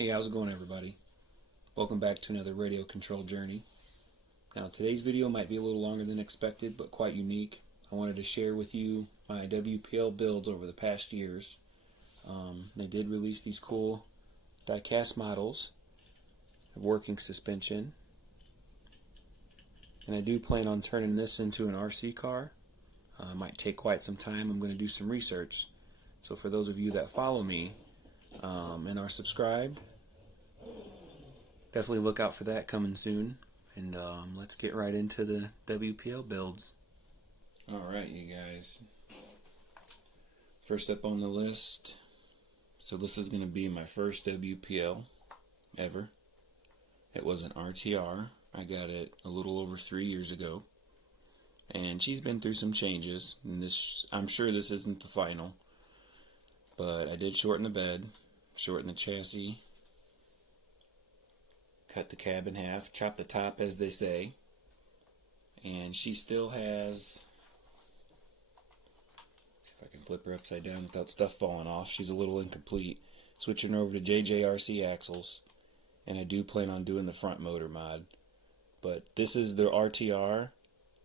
Hey, how's it going, everybody? Welcome back to another radio control journey. Now, today's video might be a little longer than expected, but quite unique. I wanted to share with you my WPL builds over the past years. They did release these cool die-cast models of working suspension, and I do plan on turning this into an RC car. It might take quite some time. I'm going to do some research. So for those of you that follow me and are subscribed, definitely look out for that coming soon. And let's get right into the WPL builds. Alright, you guys. First up on the list, so this is going to be my first WPL ever. It was an RTR. I got it a little over 3 years ago. And she's been through some changes. And I'm sure this isn't the final. But I did shorten the bed, shorten the chassis, cut the cab in half, chop the top as they say, and she still has, see if I can flip her upside down without stuff falling off, she's a little incomplete. Switching over to JJRC axles, and I do plan on doing the front motor mod, but this is the RTR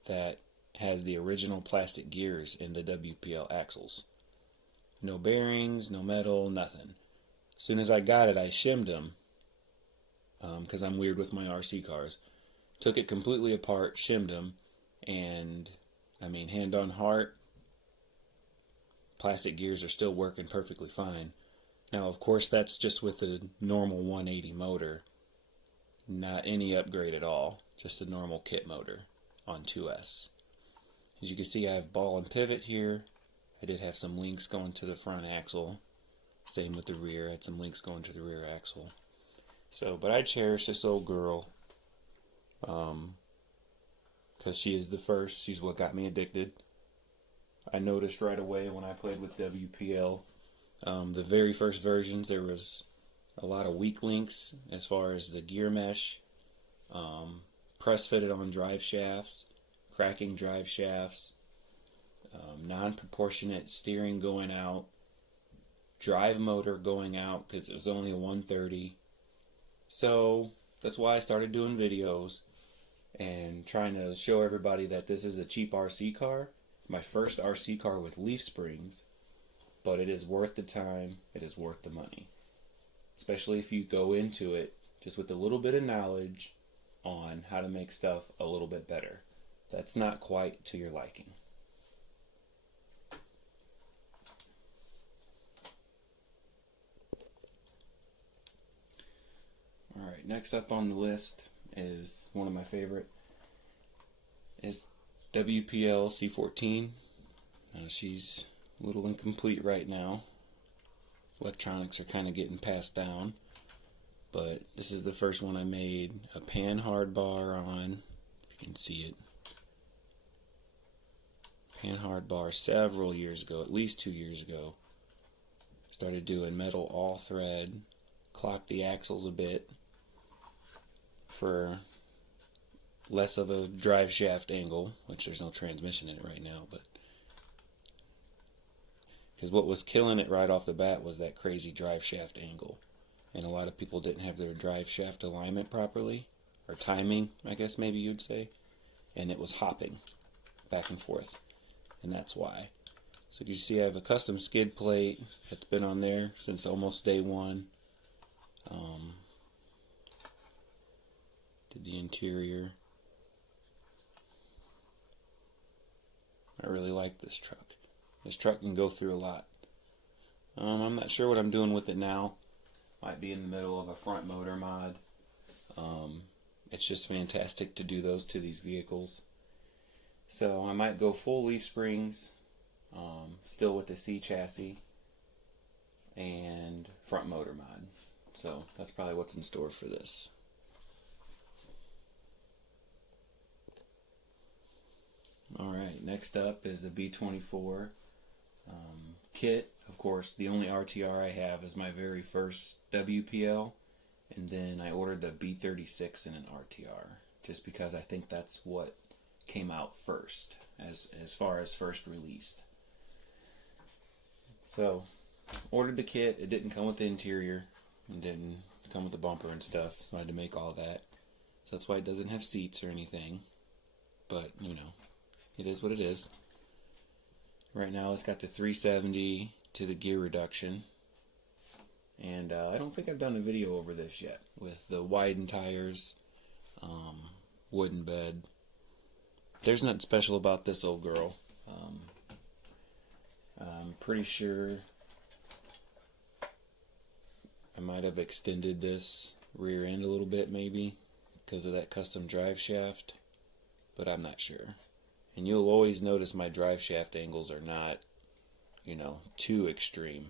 that has the original plastic gears in the WPL axles. No bearings, no metal, nothing. As soon as I got it, I shimmed them, because I'm weird with my RC cars. Took it completely apart, shimmed them, and I mean, hand on heart, plastic gears are still working perfectly fine. Now, of course, that's just with the normal 180 motor, not any upgrade at all, just a normal kit motor on 2S. As you can see, I have ball and pivot here. I did have some links going to the front axle. Same with the rear, I had some links going to the rear axle. So, but I cherish this old girl, because she is the first. She's what got me addicted. I noticed right away when I played with WPL, the very first versions, there was a lot of weak links as far as the gear mesh, press fitted on drive shafts, cracking drive shafts, non-proportionate steering going out, drive motor going out because it was only a 130. So that's why I started doing videos and trying to show everybody that this is a cheap RC car, my first RC car with leaf springs, but it is worth the time, it is worth the money, especially if you go into it just with a little bit of knowledge on how to make stuff a little bit better. That's not quite to your liking. Alright, next up on the list is one of my favorite, is WPL C14. She's a little incomplete right now. Electronics are kind of getting passed down, but this is the first one I made a pan hard bar on, if you can see it. Pan hard bar several years ago, at least 2 years ago. Started doing metal all thread, clocked the axles a bit for less of a drive shaft angle, which there's no transmission in it right now, but because what was killing it right off the bat was that crazy drive shaft angle, and a lot of people didn't have their drive shaft alignment properly, or timing, I guess maybe you'd say, and it was hopping back and forth, and that's why. So you see I have a custom skid plate that's been on there since almost day one. Did the interior. I really like this truck. This truck can go through a lot. I'm not sure what I'm doing with it now. Might be in the middle of a front motor mod. It's just fantastic to do those to these vehicles. So I might go full leaf springs, still with the C chassis, and front motor mod. So that's probably what's in store for this. Alright, next up is a B-24 kit. Of course, the only RTR I have is my very first WPL, and then I ordered the B-36 in an RTR, just because I think that's what came out first, as far as first released. So, ordered the kit. It didn't come with the interior. It didn't come with the bumper and stuff, so I had to make all that. So that's why it doesn't have seats or anything. But, you know, it is what it is. Right now it's got the 370 to the gear reduction. And I don't think I've done a video over this yet, with the widened tires, wooden bed. There's nothing special about this old girl. I'm pretty sure I might have extended this rear end a little bit, maybe because of that custom drive shaft, but I'm not sure. And you'll always notice my drive shaft angles are not, you know, too extreme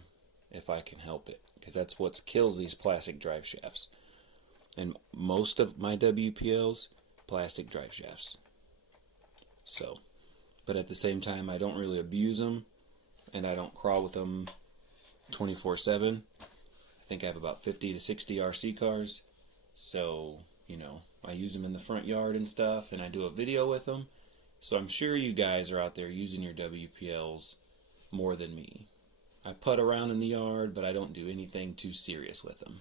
if I can help it, because that's what kills these plastic drive shafts. And most of my WPLs, plastic drive shafts. So, but at the same time, I don't really abuse them, and I don't crawl with them 24/7. I think I have about 50 to 60 RC cars, so, you know, I use them in the front yard and stuff, and I do a video with them. So I'm sure you guys are out there using your WPLs more than me. I putt around in the yard, but I don't do anything too serious with them.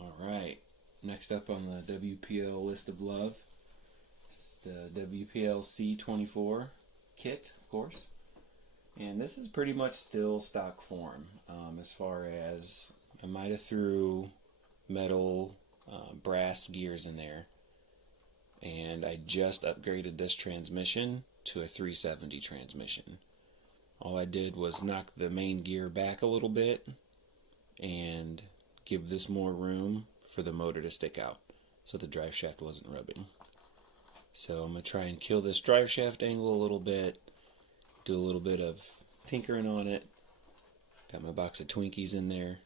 Alright, next up on the WPL list of love is the WPL C24 kit, of course. And this is pretty much still stock form, as far as I might have threw metal, brass gears in there. And I just upgraded this transmission to a 370 transmission. All I did was knock the main gear back a little bit and give this more room for the motor to stick out so the drive shaft wasn't rubbing. So I'm going to try and kill this drive shaft angle a little bit, do a little bit of tinkering on it. Got my box of Twinkies in there.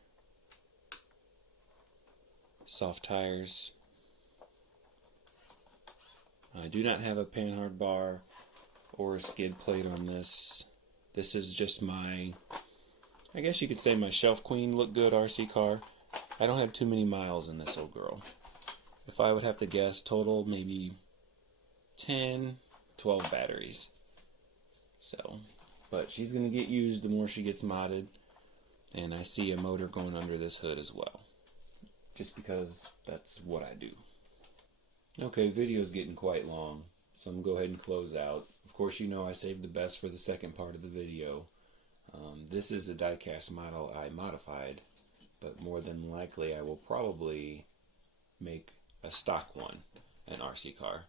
Soft tires. I do not have a panhard bar or a skid plate on this. This is just my, I guess you could say, my shelf queen look good RC car. I don't have too many miles in this old girl. If I would have to guess, total maybe 10, 12 batteries. So, but she's going to get used the more she gets modded. And I see a motor going under this hood as well, just because that's what I do. Okay, video's getting quite long, so I'm going to go ahead and close out. Of course, you know I saved the best for the second part of the video. This is a diecast model I modified, but more than likely I will probably make a stock one, an RC car.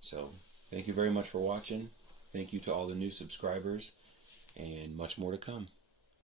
So, thank you very much for watching. Thank you to all the new subscribers, and much more to come.